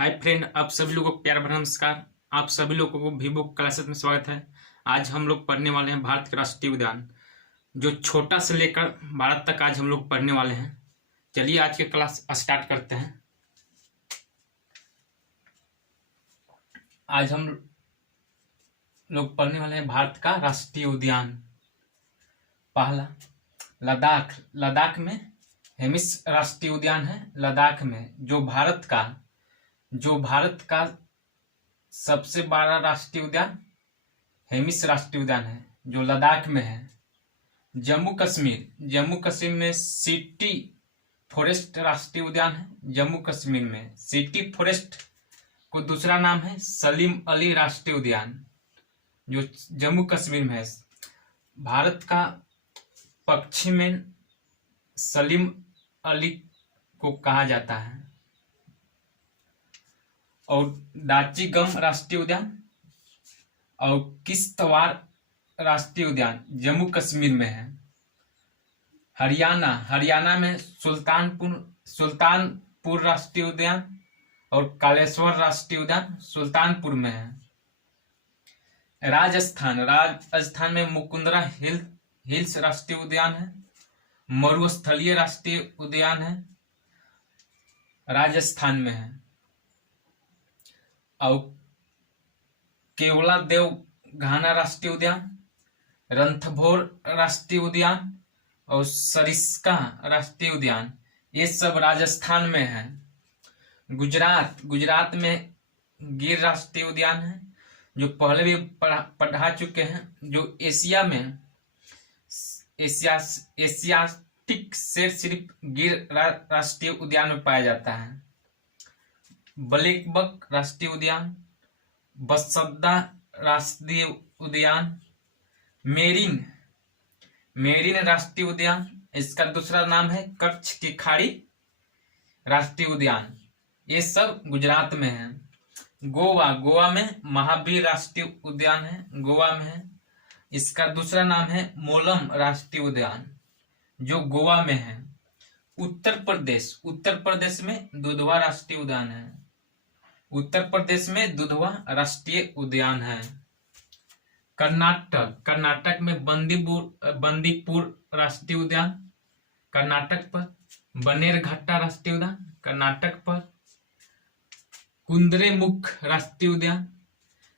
Hi friend, आप सभी लोगों को प्यार भरा नमस्कार। आप सभी लोगों को वीवो क्लासेस में स्वागत है। आज हम लोग पढ़ने वाले हैं भारत के राष्ट्रीय उद्यान, जो छोटा से लेकर भारत तक आज हम लोग पढ़ने वाले हैं। चलिए आज के क्लास स्टार्ट करते हैं। आज हम लोग पढ़ने वाले हैं भारत का राष्ट्रीय उद्यान। पहला लद्दाख। लद्दाख में हेमिस राष्ट्रीय उद्यान है। लद्दाख में जो भारत का सबसे बड़ा राष्ट्रीय उद्यान हेमिस राष्ट्रीय उद्यान है, जो लद्दाख में है। जम्मू कश्मीर में सिटी फॉरेस्ट राष्ट्रीय उद्यान है। जम्मू कश्मीर में सिटी फॉरेस्ट को दूसरा नाम है सलीम अली राष्ट्रीय उद्यान, जो जम्मू कश्मीर में है। भारत का पक्षी में सलीम अली को कहा जाता है। और दाचीगम राष्ट्रीय उद्यान और किश्तवाड़ राष्ट्रीय उद्यान जम्मू कश्मीर में है। हरियाणा में सुल्तानपुर राष्ट्रीय उद्यान और कालेश्वर राष्ट्रीय उद्यान सुल्तानपुर में है। राजस्थान में मुकुंदरा हिल्स राष्ट्रीय उद्यान है। मरुस्थलीय राष्ट्रीय उद्यान है, राजस्थान में है। और केवलादेव घाना राष्ट्रीय उद्यान, रणथंभौर राष्ट्रीय उद्यान और सरिस्का राष्ट्रीय उद्यान, ये सब राजस्थान में है। गुजरात में गिर राष्ट्रीय उद्यान है, जो पहले भी पढ़ा चुके हैं, जो एशियाटिक शेर सिर्फ गिर राष्ट्रीय उद्यान में पाया जाता है। ब्लैकबक राष्ट्रीय उद्यान, बसंदा राष्ट्रीय उद्यान, मेरिन राष्ट्रीय उद्यान, इसका दूसरा नाम है कच्छ की खाड़ी राष्ट्रीय उद्यान, ये सब गुजरात में है। गोवा में महावीर राष्ट्रीय उद्यान है, गोवा में है। इसका दूसरा नाम है मोलम राष्ट्रीय उद्यान, जो गोवा में है। उत्तर प्रदेश में दुधवा राष्ट्रीय उद्यान है। उत्तर प्रदेश में दुधवा राष्ट्रीय उद्यान है। कर्नाटक में बंदीपुर राष्ट्रीय उद्यान कर्नाटक पर। बनेरघट्टा राष्ट्रीय उद्यान कर्नाटक पर। कुद्रेमुख राष्ट्रीय उद्यान,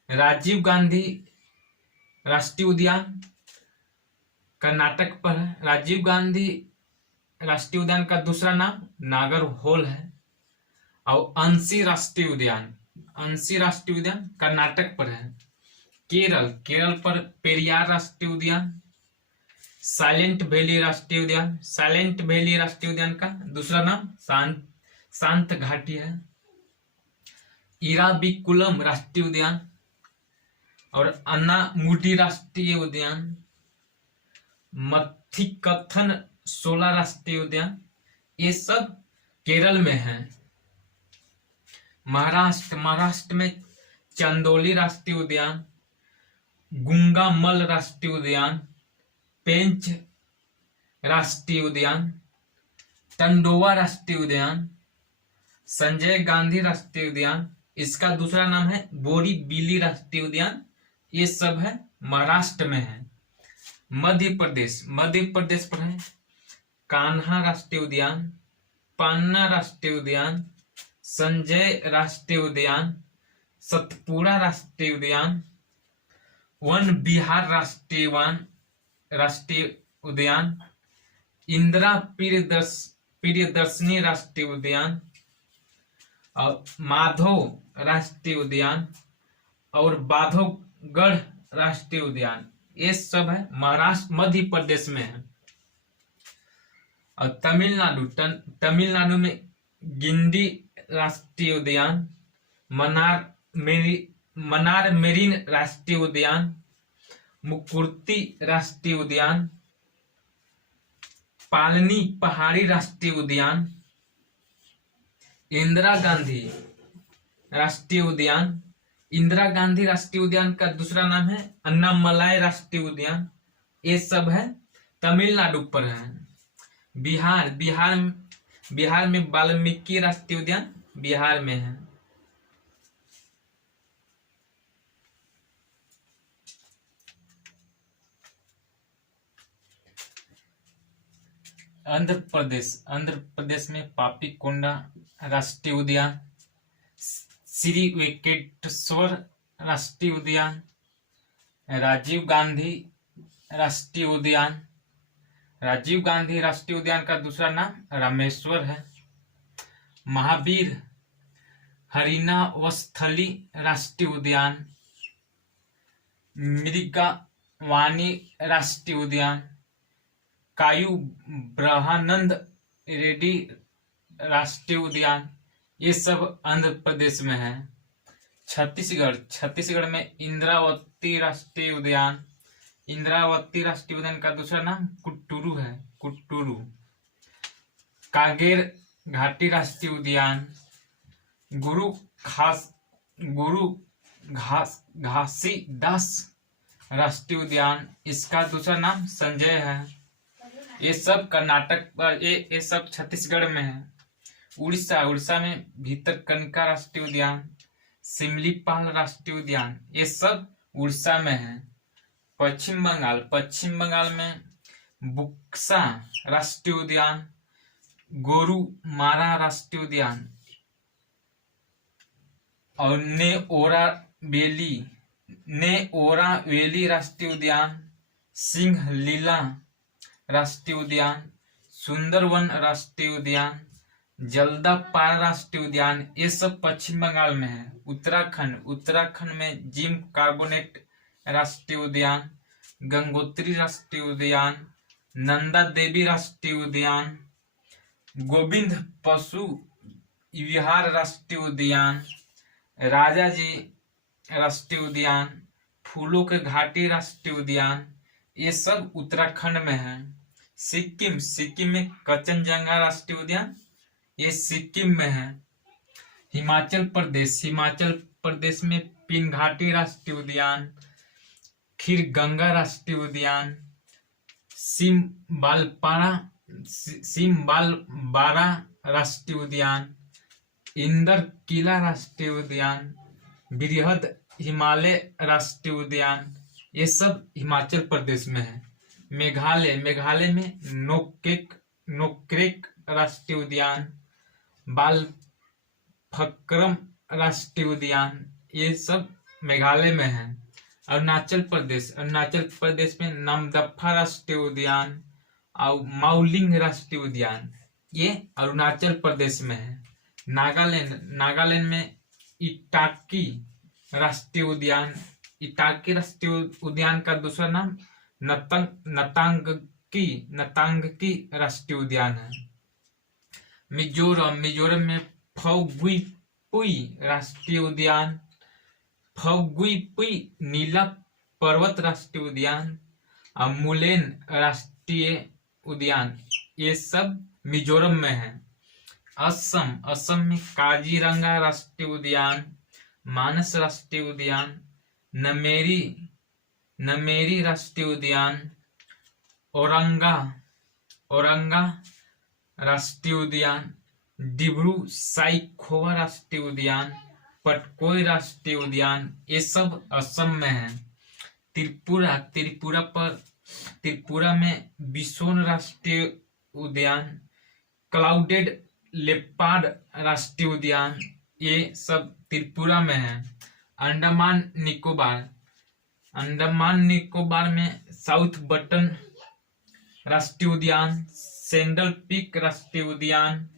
राजीव गांधी राष्ट्रीय उद्यान कर्नाटक पर है। राजीव गांधी राष्ट्रीय उद्यान का दूसरा नाम नागरहोल है। और अंशी राष्ट्रीय उद्यान कर्नाटक पर है। केरल पर पेरियार राष्ट्रीय उद्यान, साइलेंट वैली राष्ट्रीय उद्यान का दूसरा नाम शांत घाटी है। इराविकुलम राष्ट्रीय उद्यान और अन्नामुडी राष्ट्रीय उद्यान, मथिकथन 16 राष्ट्रीय उद्यान, ये सब केरल में है। महाराष्ट्र में चंदौली राष्ट्रीय उद्यान, गुंगामल राष्ट्रीय उद्यान, पेंच राष्ट्रीय उद्यान, टंडोवा राष्ट्रीय उद्यान, संजय गांधी राष्ट्रीय उद्यान, इसका दूसरा नाम है बोरीबिली राष्ट्रीय उद्यान, ये सब है महाराष्ट्र में है। मध्य प्रदेश पर है कान्हा राष्ट्रीय उद्यान, पन्ना राष्ट्रीय उद्यान, संजय राष्ट्रीय उद्यान, सतपुड़ा राष्ट्रीय उद्यान, वन विहार राष्ट्रीय उद्यान, इंदिरा प्रियदर्शनी राष्ट्रीय उद्यान और माधव राष्ट्रीय उद्यान और बांधवगढ़ राष्ट्रीय उद्यान, ये सब है महाराष्ट्र मध्य प्रदेश में है। और तमिलनाडु में गिंडी राष्ट्रीय उद्यान, मनार मेरीन राष्ट्रीय उद्यान, मुकुर्ती राष्ट्रीय उद्यान, पालनी पहाड़ी राष्ट्रीय उद्यान, इंदिरा गांधी राष्ट्रीय उद्यान का दूसरा नाम है अन्नामलाई राष्ट्रीय उद्यान, ये सब है तमिलनाडु पर है। बिहार में वाल्मीकि राष्ट्रीय उद्यान बिहार में है। आंध्र प्रदेश में पापीकोंडा राष्ट्रीय उद्यान, श्री वेंकटेश्वर राष्ट्रीय उद्यान, राजीव गांधी राष्ट्रीय उद्यान। राजीव गांधी राष्ट्रीय उद्यान का दूसरा नाम रामेश्वर है। महावीर हरिनावस्थली राष्ट्रीय उद्यान, मृगावानी राष्ट्रीय उद्यान, कायू ब्रह्मानंद रेड्डी राष्ट्रीय उद्यान, ये सब आंध्र प्रदेश में है। छत्तीसगढ़ में इंद्रावती राष्ट्रीय उद्यान, इंद्रावती राष्ट्रीय उद्यान का दूसरा नाम कुट्टूरू है, कुट्टूरू। कागेर घाटी राष्ट्रीय उद्यान, गुरु घासीदास राष्ट्रीय उद्यान, इसका दूसरा नाम संजय है। ये सब कर्नाटक पर, ये सब छत्तीसगढ़ में है। उड़ीसा में भीतरकनिका राष्ट्रीय उद्यान, सिमलीपाल राष्ट्रीय उद्यान, ये सब उड़ीसा में है। पश्चिम बंगाल में बुक्सा राष्ट्रीय उद्यान, गोरुमारा राष्ट्रीय उद्यान और नेओरा वैली राष्ट्रीय उद्यान, सिंहलीला राष्ट्रीय उद्यान, सुंदरवन राष्ट्रीय उद्यान, जल्दापारा राष्ट्रीय उद्यान, ये सब पश्चिम बंगाल में है। उत्तराखंड में जिम कार्बोनेट राष्ट्रीय उद्यान, गंगोत्री राष्ट्रीय उद्यान, नंदा देवी राष्ट्रीय उद्यान, गोविंद पशु विहार राष्ट्रीय उद्यान, राजाजी राष्ट्रीय उद्यान, फूलों के घाटी राष्ट्रीय उद्यान, ये सब उत्तराखंड में है। सिक्किम में कचनजंगा राष्ट्रीय उद्यान, ये सिक्किम में है। हिमाचल प्रदेश में पिनघाटी राष्ट्रीय उद्यान, खीरगंगा राष्ट्रीय उद्यान, सिमबालबारा राष्ट्रीय उद्यान, इंदर किला राष्ट्रीय उद्यान, बृहद हिमालय राष्ट्रीय उद्यान, ये सब हिमाचल प्रदेश में है। मेघालय में नोक्रेक राष्ट्रीय उद्यान, बालफक्रम राष्ट्रीय उद्यान, ये सब मेघालय में है। अरुणाचल प्रदेश में नामदफा राष्ट्रीय उद्यान और माउलिंग राष्ट्रीय उद्यान, ये अरुणाचल प्रदेश में है। नागालैंड में इटाकी राष्ट्रीय उद्यान का दूसरा नाम नतांगकी राष्ट्रीय उद्यान है। मिजोरम में फौगुईपुई राष्ट्रीय उद्यान, फौगुईपुई नीला पर्वत राष्ट्रीय उद्यान और मुलेन राष्ट्रीय उद्यान, ये सब मिजोरम में है। असम में काजीरंगा राष्ट्रीय उद्यान, मानस राष्ट्रीय उद्यान, नमेरी राष्ट्रीय उद्यान, औरंगा राष्ट्रीय उद्यान, डिब्रू साइखोवा राष्ट्रीय उद्यान, पटकोई राष्ट्रीय उद्यान, ये सब असम में है। त्रिपुरा में बिसोन राष्ट्रीय उद्यान, क्लाउडेड लेपार्ड राष्ट्रीय उद्यान, ये सब त्रिपुरा में है। अंडमान निकोबार में साउथ बटन राष्ट्रीय उद्यान, सेंडल पीक राष्ट्रीय उद्यान,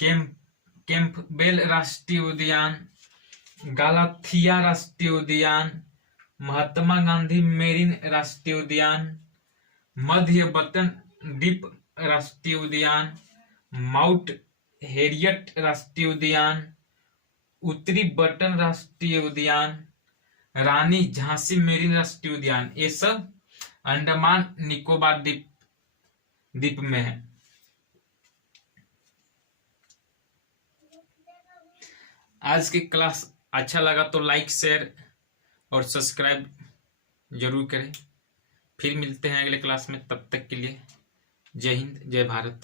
कैंपबेल राष्ट्रीय उद्यान, गालाथिया राष्ट्रीय उद्यान, महात्मा गांधी मेरीन राष्ट्रीय उद्यान, मध्य बटन द्वीप राष्ट्रीय उद्यान, माउंट हेरियट राष्ट्रीय उद्यान, उत्तरी बटन राष्ट्रीय उद्यान, रानी झांसी मेरीन राष्ट्रीय उद्यान, ये सब अंडमान निकोबार द्वीप में है। आज की क्लास अच्छा लगा तो लाइक, शेयर और सब्सक्राइब जरूर करें। फिर मिलते हैं अगले क्लास में, तब तक के लिए जय हिंद, जय भारत।